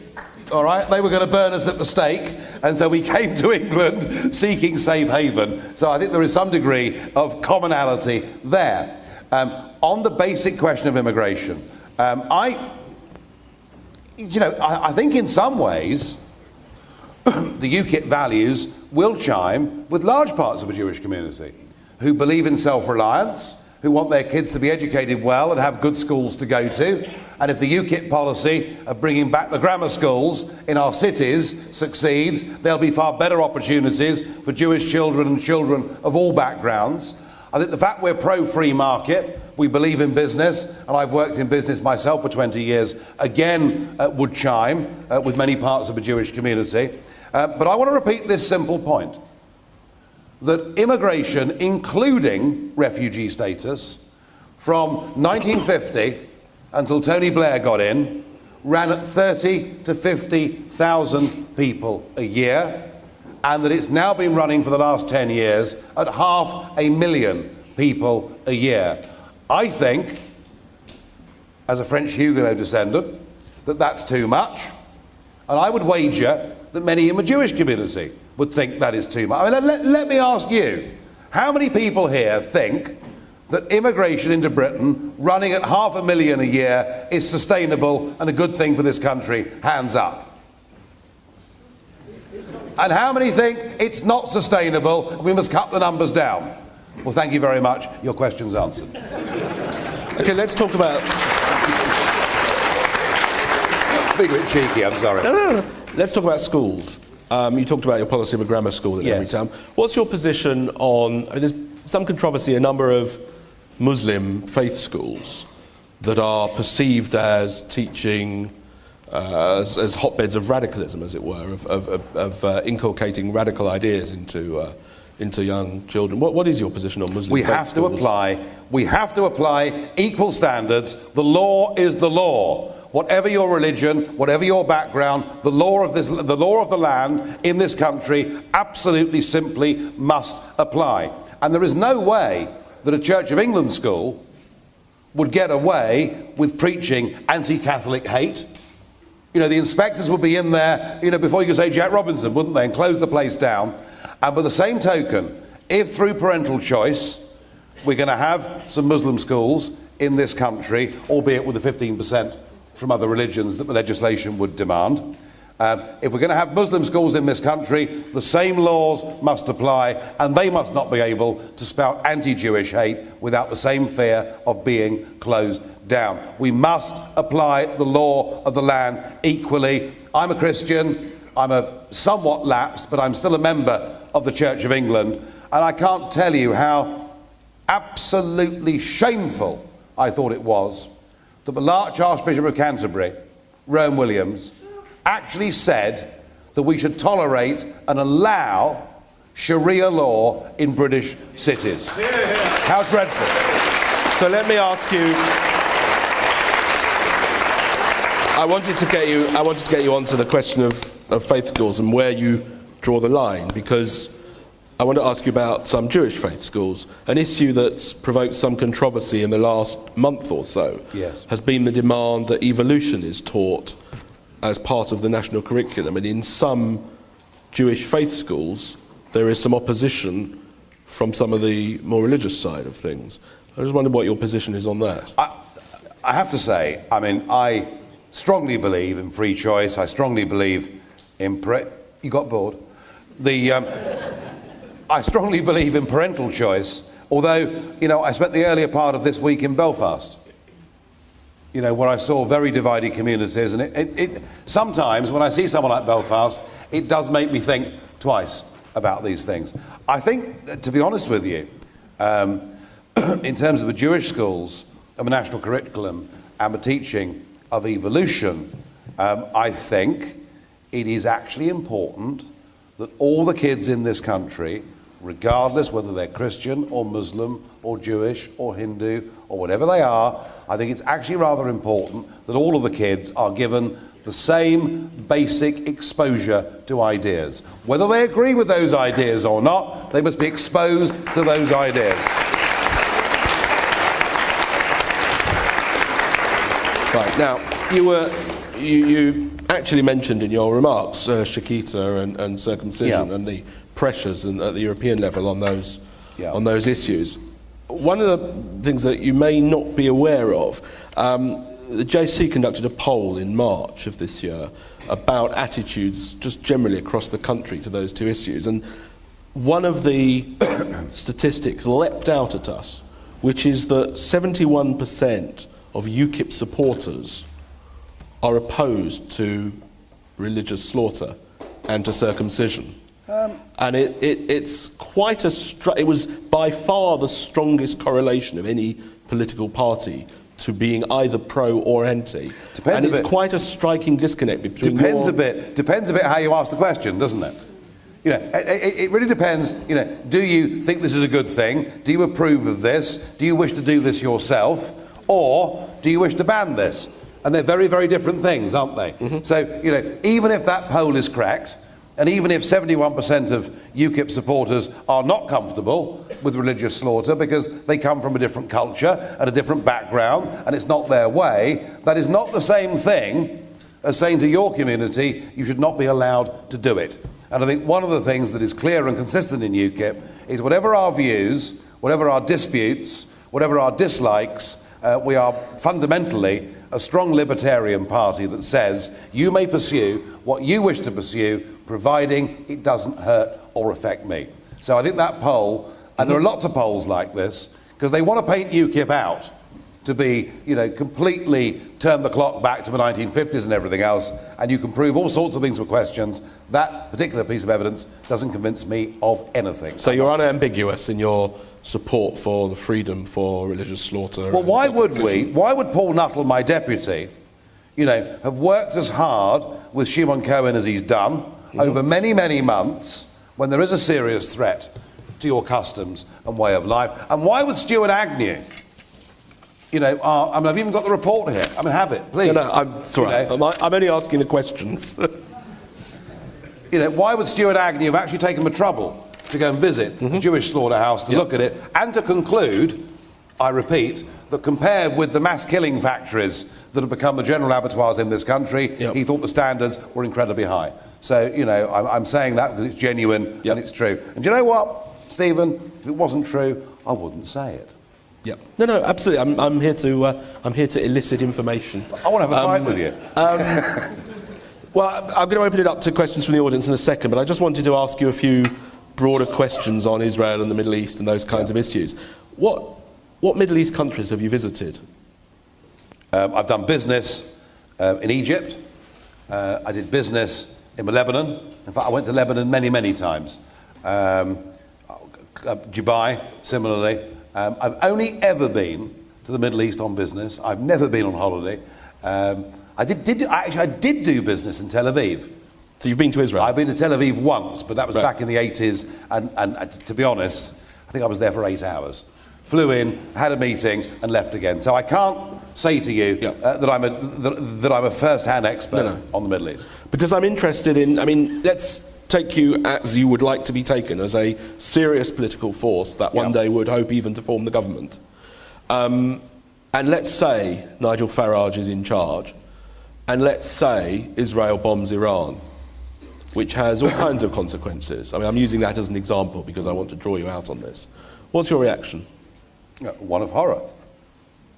All right, they were going to burn us at the stake, and so we came to England seeking safe haven. So I think there is some degree of commonality there. On the basic question of immigration, I think in some ways the UKIP values will chime with large parts of the Jewish community who believe in self-reliance, who want their kids to be educated well and have good schools to go to. And if the UKIP policy of bringing back the grammar schools in our cities succeeds, there'll be far better opportunities for Jewish children and children of all backgrounds. I think the fact we're pro-free market, we believe in business, and I've worked in business myself for 20 years, again would chime with many parts of the Jewish community. But I want to repeat this simple point, that immigration, including refugee status, from 1950 until Tony Blair got in, ran at 30 to 50,000 people a year, and that it's now been running for the last 10 years at 500,000 people a year. I think, as a French Huguenot descendant, that that's too much, and I would wager that many in the Jewish community would think that is too much. I mean, let me ask you, how many people here think that immigration into Britain, running at 500,000 a year, is sustainable and a good thing for this country? Hands up. And how many think it's not sustainable and we must cut the numbers down? Well, thank you very much. Your question's answered. Okay, let's talk about... Being a bit cheeky, I'm sorry. No. Let's talk about schools. You talked about your policy of a grammar school in every town. What's your position on... I mean, there's some controversy, a number of Muslim faith schools that are perceived as teaching, as hotbeds of radicalism, as it were, of inculcating radical ideas into young children. What is your position on Muslim faith schools? We have to apply equal standards. The law is the law. Whatever your religion, whatever your background, the law of the land in this country absolutely simply must apply. And there is no way that a Church of England school would get away with preaching anti-Catholic hate. You know, the inspectors would be in there, before you could say Jack Robinson, wouldn't they, and close the place down. And by the same token, if through parental choice we're going to have some Muslim schools in this country, albeit with the 15% from other religions that the legislation would demand, if we're going to have Muslim schools in this country, the same laws must apply, and they must not be able to spout anti-Jewish hate without the same fear of being closed down. We must apply the law of the land equally. I'm a Christian. I'm a somewhat lapsed, but I'm still a member of the Church of England, and I can't tell you how absolutely shameful I thought it was that the Archbishop of Canterbury, Rowan Williams, actually said that we should tolerate and allow Sharia law in British cities. How dreadful. So let me ask you, I wanted to get you onto the question of faith schools and where you draw the line, because I want to ask you about some Jewish faith schools. An issue that's provoked some controversy in the last month or so has been the demand that evolution is taught as part of the national curriculum, and in some Jewish faith schools, there is some opposition from some of the more religious side of things. I just wondered what your position is on that. I have to say, I mean, I strongly believe in free choice. I strongly believe in... You got bored? I strongly believe in parental choice, although, you know, I spent the earlier part of this week in Belfast, you know, where I saw very divided communities, and it sometimes, when I see someone like Belfast, it does make me think twice about these things. I think, to be honest with you, in terms of the Jewish schools, of a national curriculum, and the teaching of evolution, I think it is actually important that all the kids in this country, regardless whether they're Christian or Muslim or Jewish or Hindu or whatever they are, I think it's actually rather important that all of the kids are given the same basic exposure to ideas. Whether they agree with those ideas or not, they must be exposed to those ideas. Right, now, you actually mentioned in your remarks Shakita and circumcision and the pressures at the European level on those issues. One of the things that you may not be aware of, the JC conducted a poll in March of this year about attitudes just generally across the country to those two issues, and one of the statistics leapt out at us, which is that 71% of UKIP supporters are opposed to religious slaughter and to circumcision. And it's quite it was by far the strongest correlation of any political party to being either pro or anti. And it's quite a striking disconnect between... Depends a bit how you ask the question, doesn't it? You know, it really depends, you know, do you think this is a good thing? Do you approve of this? Do you wish to do this yourself? Or do you wish to ban this? And they're very, very different things, aren't they? Mm-hmm. So, you know, even if that poll is correct, and even if 71% of UKIP supporters are not comfortable with religious slaughter because they come from a different culture and a different background, and it's not their way, that is not the same thing as saying to your community, you should not be allowed to do it. And I think one of the things that is clear and consistent in UKIP is whatever our views, whatever our disputes, whatever our dislikes, we are fundamentally a strong libertarian party that says you may pursue what you wish to pursue, providing it doesn't hurt or affect me. So I think that poll, and there are lots of polls like this, because they want to paint UKIP out to be, you know, completely turn the clock back to the 1950s and everything else, and you can prove all sorts of things with questions. That particular piece of evidence doesn't convince me of anything. So you're unambiguous in your support for the freedom for religious slaughter? Well, why would Paul Nuttall, my deputy, you know, have worked as hard with Shimon Cohen as he's done over many, many months when there is a serious threat to your customs and way of life? And why would Stuart Agnew, you know, I mean, I've even got the report here. I mean, have it, please. No, I'm sorry. You know, I'm only asking the questions. You know, why would Stuart Agnew have actually taken the trouble to go and visit the Jewish slaughterhouse to look at it and to conclude, I repeat, that compared with the mass killing factories that have become the general abattoirs in this country, he thought the standards were incredibly high. So, you know, I'm saying that because it's genuine and it's true. And do you know what, Stephen? If it wasn't true, I wouldn't say it. Yeah. No, absolutely. I'm here to elicit information. I want to have a fight with you. Well, I'm going to open it up to questions from the audience in a second, but I just wanted to ask you a few broader questions on Israel and the Middle East and those kinds of issues. What Middle East countries have you visited? I've done business in Egypt. I did business in Lebanon. In fact, I went to Lebanon many, many times. Dubai, similarly. I've only ever been to the Middle East on business. I've never been on holiday. I did do business in Tel Aviv. So you've been to Israel? I've been to Tel Aviv once, but that was back in the 80s, and to be honest, I think I was there for 8 hours. Flew in, had a meeting, and left again. So I can't say to you that I'm a first-hand expert on the Middle East. Because I'm interested in, I mean, let's take you as you would like to be taken, as a serious political force that one day would hope even to form the government. And let's say Nigel Farage is in charge, and let's say Israel bombs Iran. which has all kinds of consequences. I mean, I'm using that as an example because I want to draw you out on this. What's your reaction? One of horror.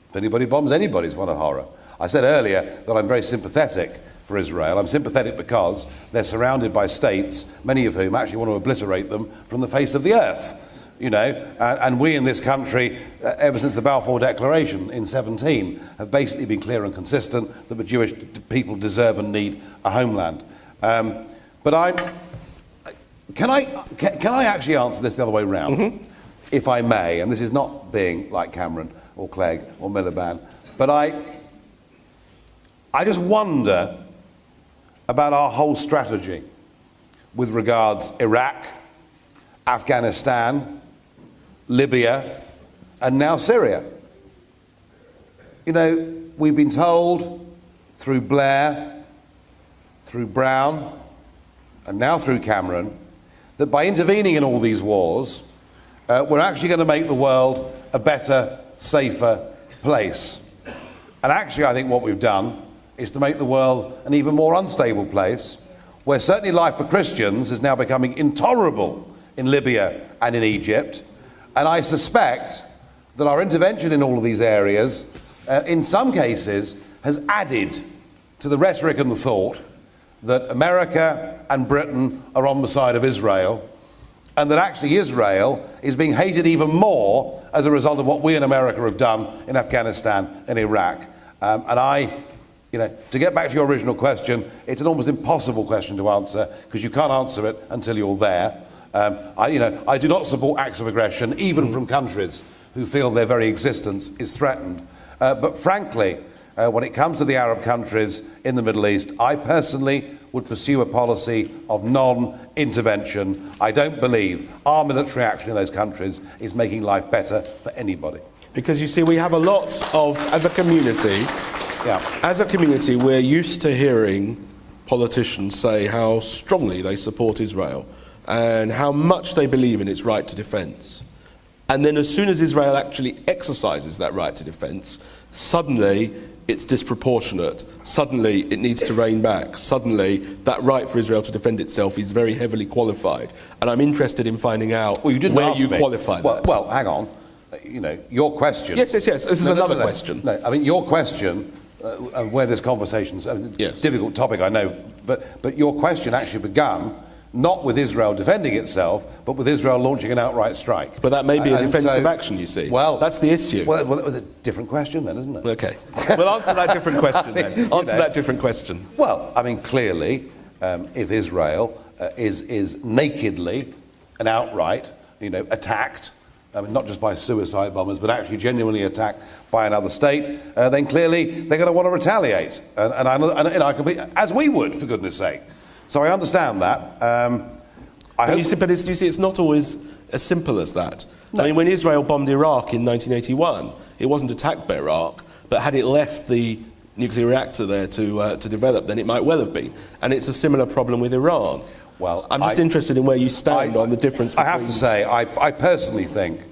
If anybody bombs anybody, it's one of horror. I said earlier that I'm very sympathetic for Israel. I'm sympathetic because they're surrounded by states, many of whom actually want to obliterate them from the face of the earth. You know, and we in this country, ever since the Balfour Declaration in 17, have basically been clear and consistent that the Jewish people deserve and need a homeland. But can I actually answer this the other way round, if I may? And this is not being like Cameron or Clegg or Miliband, but I just wonder about our whole strategy with regards Iraq, Afghanistan, Libya, and now Syria. You know, we've been told through Blair, through Brown, and now through Cameron, that by intervening in all these wars, we're actually going to make the world a better, safer place. And actually, I think what we've done is to make the world an even more unstable place, where certainly life for Christians is now becoming intolerable in Libya and in Egypt. And I suspect that our intervention in all of these areas, in some cases, has added to the rhetoric and the thought that America and Britain are on the side of Israel, and that actually Israel is being hated even more as a result of what we in America have done in Afghanistan and Iraq. You know, to get back to your original question, it's an almost impossible question to answer because you can't answer it until you're there. I do not support acts of aggression, even from countries who feel their very existence is threatened. But frankly, when it comes to the Arab countries in the Middle East, I personally would pursue a policy of non-intervention. I don't believe our military action in those countries is making life better for anybody. Because you see, we have a lot of, as a community, we're used to hearing politicians say how strongly they support Israel and how much they believe in its right to defence. And then as soon as Israel actually exercises that right to defence, suddenly it's disproportionate, suddenly it needs to rein back, suddenly that right for Israel to defend itself is very heavily qualified. And I'm interested in finding out where you qualify that. Well, hang on. You know, your question... Yes. This is another question. No, I mean, your question, where this conversation's a difficult topic, I know, but your question actually began not with Israel defending itself, but with Israel launching an outright strike. But that may be a defensive action, you see. Well, that's the issue. Well, it's a different question then, isn't it? Okay. We'll answer that different question then. Answer that different question. Well, I mean, clearly, if Israel is nakedly and outright, attacked, I mean, not just by suicide bombers, but actually genuinely attacked by another state, then clearly they're going to want to retaliate. And I can be, as we would, for goodness sake. So I understand that. You see, it's not always as simple as that. No. I mean, when Israel bombed Iraq in 1981, it wasn't attacked by Iraq, but had it left the nuclear reactor there to develop, then it might well have been. And it's a similar problem with Iran. Well, I'm just interested in where you stand on the difference between... I have to say, I personally think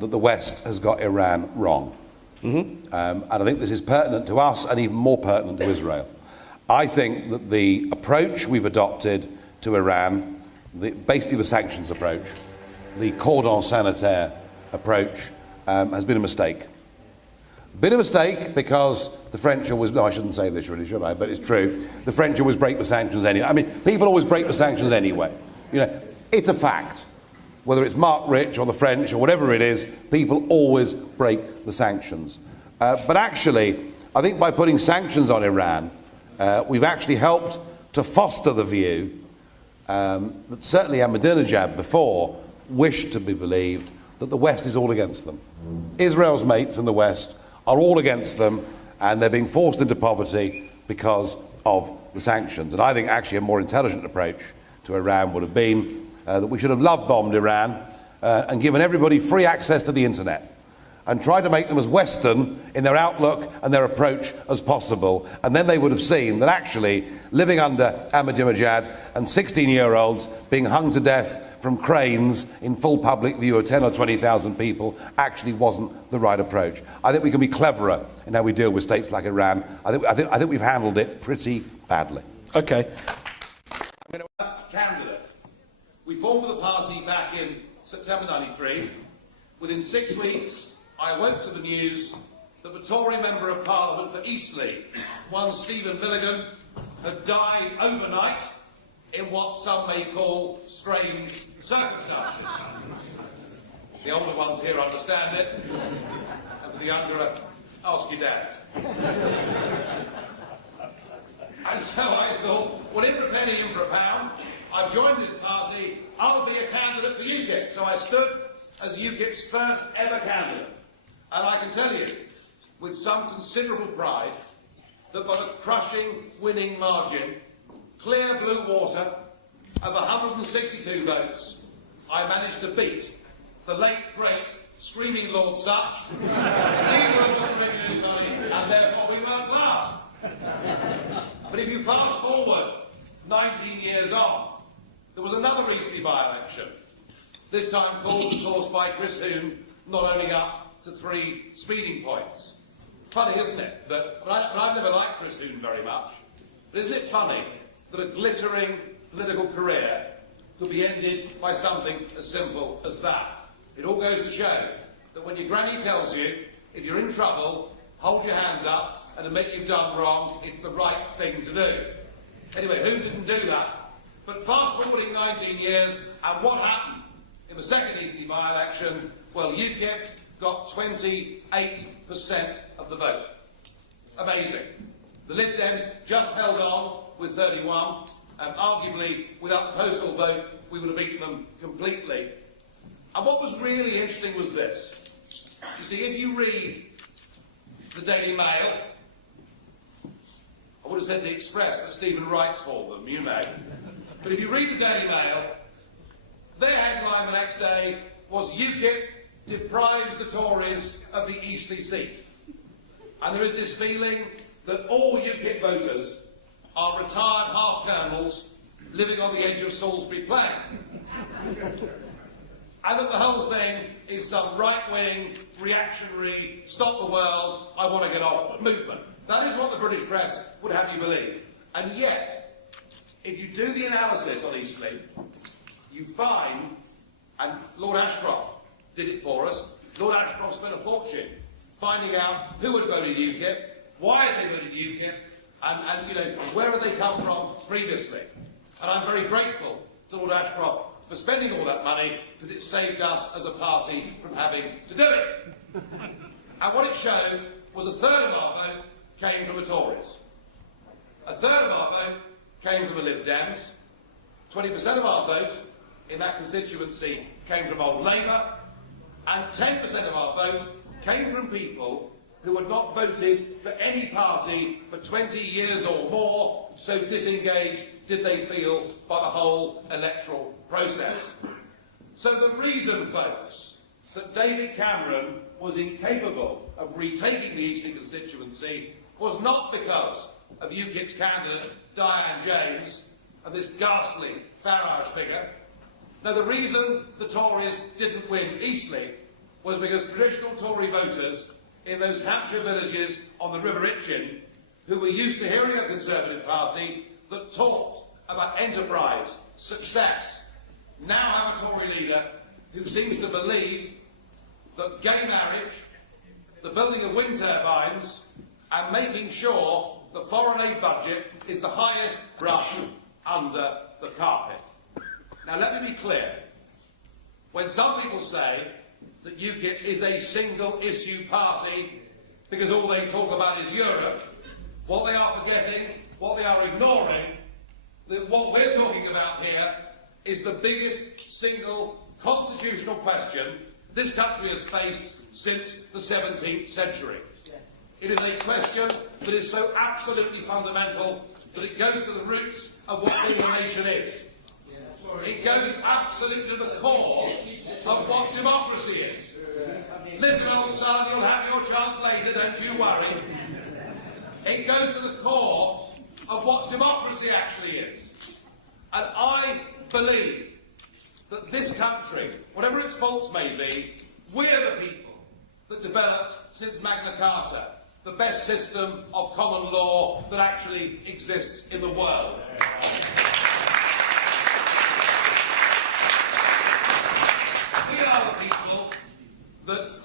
that the West has got Iran wrong. And I think this is pertinent to us and even more pertinent to Israel. I think that the approach we've adopted to Iran, basically the sanctions approach, the cordon sanitaire approach, has been a mistake. Been a mistake because the French always, no, I shouldn't say this really, should I? But it's true. The French always break the sanctions anyway. I mean, people always break the sanctions anyway. It's a fact. Whether it's Mark Rich or the French or whatever it is, people always break the sanctions. But actually, I think by putting sanctions on Iran, we've actually helped to foster the view that certainly Ahmadinejad before wished to be believed that the West is all against them. Israel's mates in the West are all against them, and they're being forced into poverty because of the sanctions. And I think actually a more intelligent approach to Iran would have been that we should have love-bombed Iran and given everybody free access to the internet and tried to make them as Western in their outlook and their approach as possible. And then they would have seen that actually living under Ahmadinejad and 16-year-olds being hung to death from cranes in full public view of 10 or 20,000 people actually wasn't the right approach. I think we can be cleverer in how we deal with states like Iran. I think we've handled it pretty badly. Okay. I'm going to We formed the party back in September '93. Within 6 weeks, I woke to the news that the Tory Member of Parliament for Eastleigh, one Stephen Milligan, had died overnight in what some may call strange circumstances. The older ones here understand it, and for the younger, ask your dads. And so I thought, well, in for a penny, in for a pound, I've joined this party, I'll be a candidate for UKIP. So I stood as UKIP's first ever candidate. And I can tell you, with some considerable pride, that by a crushing winning margin, clear blue water, of 162 votes, I managed to beat the late, great, screaming Lord Such, and therefore we weren't last. But if you fast forward 19 years on, there was another Eastleigh by-election, this time caused, of course, by Chris Huhne not only up to 3 speeding points. Funny, isn't it? But I've never liked Chris Huhne very much. But isn't it funny that a glittering political career could be ended by something as simple as that? It all goes to show that when your granny tells you, if you're in trouble, hold your hands up and admit you've done wrong, it's the right thing to do. Anyway, who didn't do that? But fast forwarding 19 years, and what happened? In the second Eastleigh by-election, well, UKIP got 28% of the vote. Amazing. The Lib Dems just held on with 31, and arguably, without the postal vote, we would have beaten them completely. And what was really interesting was this. You see, if you read the Daily Mail, I would have said the Express, but Stephen writes for them, you know. But if you read the Daily Mail, their headline the next day was UKIP deprives the Tories of the Eastleigh seat. And there is this feeling that all UKIP voters are retired half-colonels living on the edge of Salisbury Plain. And that the whole thing is some right-wing, reactionary, stop the world, I want to get off movement. That is what the British press would have you believe. And yet, if you do the analysis on Eastleigh, you find, and Lord Ashcroft did it for us, Lord Ashcroft spent a fortune finding out who had voted UKIP, why had they voted UKIP, and you know, where had they come from previously. And I'm very grateful to Lord Ashcroft for spending all that money, because it saved us as a party from having to do it. And what it showed was a third of our vote came from the Tories. A third of our vote came from the Lib Dems. 20% of our vote in that constituency came from Old Labour. And 10% of our vote came from people who had not voted for any party for 20 years or more, so disengaged did they feel by the whole electoral process. So the reason, folks, that David Cameron was incapable of retaking the Eastleigh constituency was not because of UKIP's candidate Diane James and this ghastly Farage figure. No, the reason the Tories didn't win Eastleigh was because traditional Tory voters in those Hampshire villages on the River Itchen, who were used to hearing a Conservative Party that talked about enterprise, success, now have a Tory leader who seems to believe that gay marriage, the building of wind turbines, and making sure the foreign aid budget is the highest brush under the carpet. Now let me be clear. When some people say that UKIP is a single-issue party because all they talk about is Europe, what they are forgetting, what they are ignoring, that what we're talking about here is the biggest single constitutional question this country has faced since the 17th century. It is a question that is so absolutely fundamental that it goes to the roots of what being a nation is. It goes absolutely to the core of what democracy is. Listen, old son, you'll have your chance later, don't you worry. It goes to the core of what democracy actually is. And I believe that this country, whatever its faults may be, we're the people that developed, since Magna Carta, the best system of common law that actually exists in the world.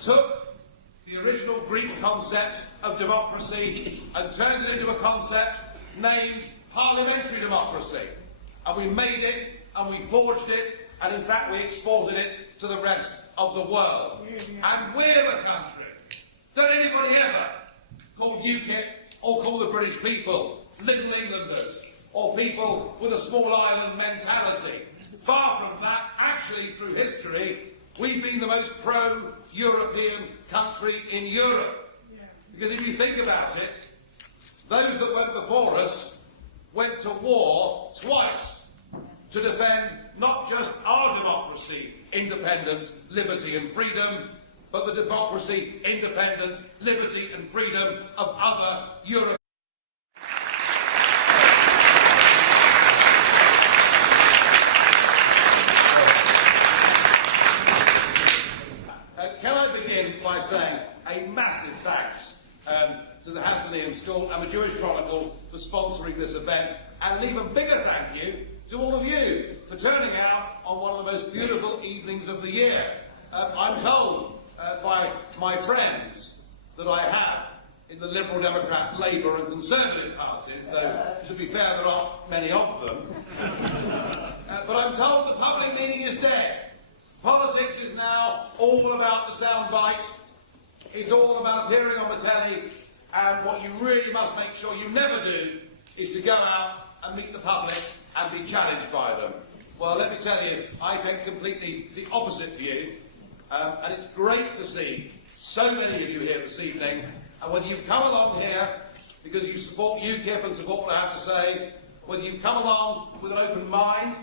took the original Greek concept of democracy and turned it into a concept named parliamentary democracy. And we made it, and we forged it, and in fact we exported it to the rest of the world. And we're the country. Don't anybody ever call UKIP or call the British people Little Englanders or people with a small island mentality. Far from that. Actually, through history, we've been the most pro-European country in Europe. Because if you think about it, those that went before us went to war twice to defend not just our democracy, independence, liberty and freedom, but the democracy, independence, liberty and freedom of other European. Can I begin by saying a massive thanks to the Palestinian School and the Jewish Chronicle for sponsoring this event, and an even bigger thank you to all of you for turning out on one of the most beautiful evenings of the year. I'm told by my friends that I have in the Liberal Democrat, Labour and Conservative parties, though to be fair there aren't many of them, but I'm told the public meeting is dead. Politics is now all about the soundbite. It's all about appearing on the telly, and what you really must make sure you never do is to go out and meet the public and be challenged by them. Well, let me tell you, I take completely the opposite view, and it's great to see so many of you here this evening, and whether you've come along here because you support UKIP and support what I have to say, whether you've come along with an open mind,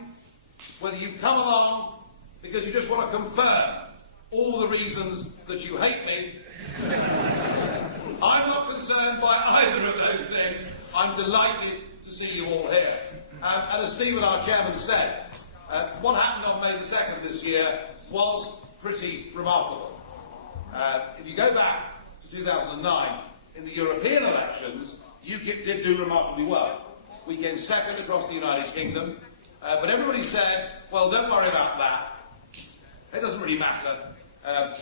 whether you've come along because you just want to confirm all the reasons that you hate me, I'm not concerned by either of those things. I'm delighted to see you all here. And as Stephen, our chairman, said, what happened on May the 2nd this year was pretty remarkable. If you go back to 2009, in the European elections, UKIP did do remarkably well. We came second across the United Kingdom, but everybody said, well, don't worry about that. It doesn't really matter,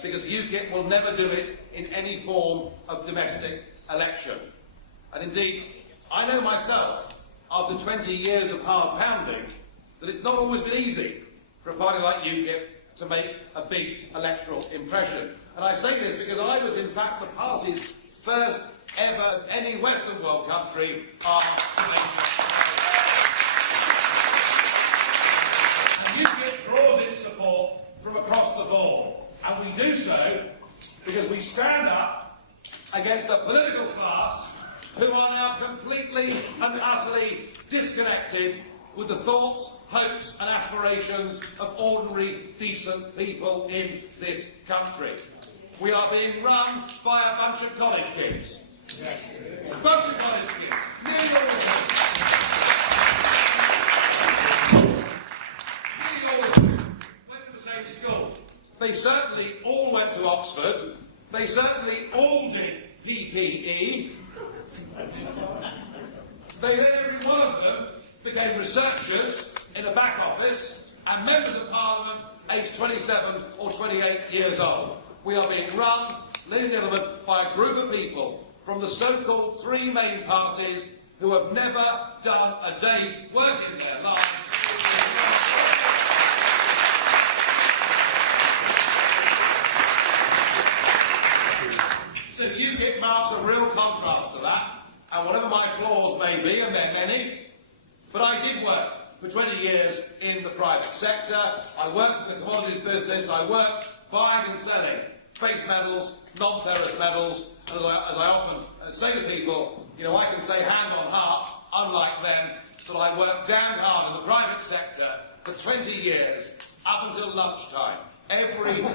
because UKIP will never do it in any form of domestic election. And indeed, I know myself, after 20 years of hard pounding, that it's not always been easy for a party like UKIP to make a big electoral impression. And I say this because I was, in fact, the party's first ever any Western world country and UKIP draws its support from across the board. And we do so because we stand up against a political class who are now completely and utterly disconnected with the thoughts, hopes and aspirations of ordinary, decent people in this country. We are being run by a bunch of college kids. Yes. A bunch of college kids. Nearly all of them. Nearly all of them went to the same school. They certainly all went to Oxford. They certainly all did PPE. Then every one of them became researchers in a back office and members of Parliament aged 27 or 28 years old. We are being run, ladies and gentlemen, by a group of people from the so-called three main parties who have never done a day's work in their lives. So UKIP marks a real contrast to that, and whatever my flaws may be, and they're many, but I did work for 20 years in the private sector. I worked in the commodities business. I worked buying and selling base metals, non-ferrous metals, and as I often say to people, you know, I can say hand on heart, unlike them, that I worked damn hard in the private sector for 20 years, up until lunchtime, every single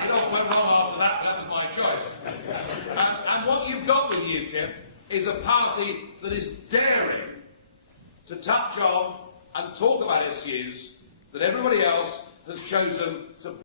You know what went wrong after that? That was my choice. And what you've got with UKIP is a party that is daring to touch on and talk about issues that everybody else has chosen to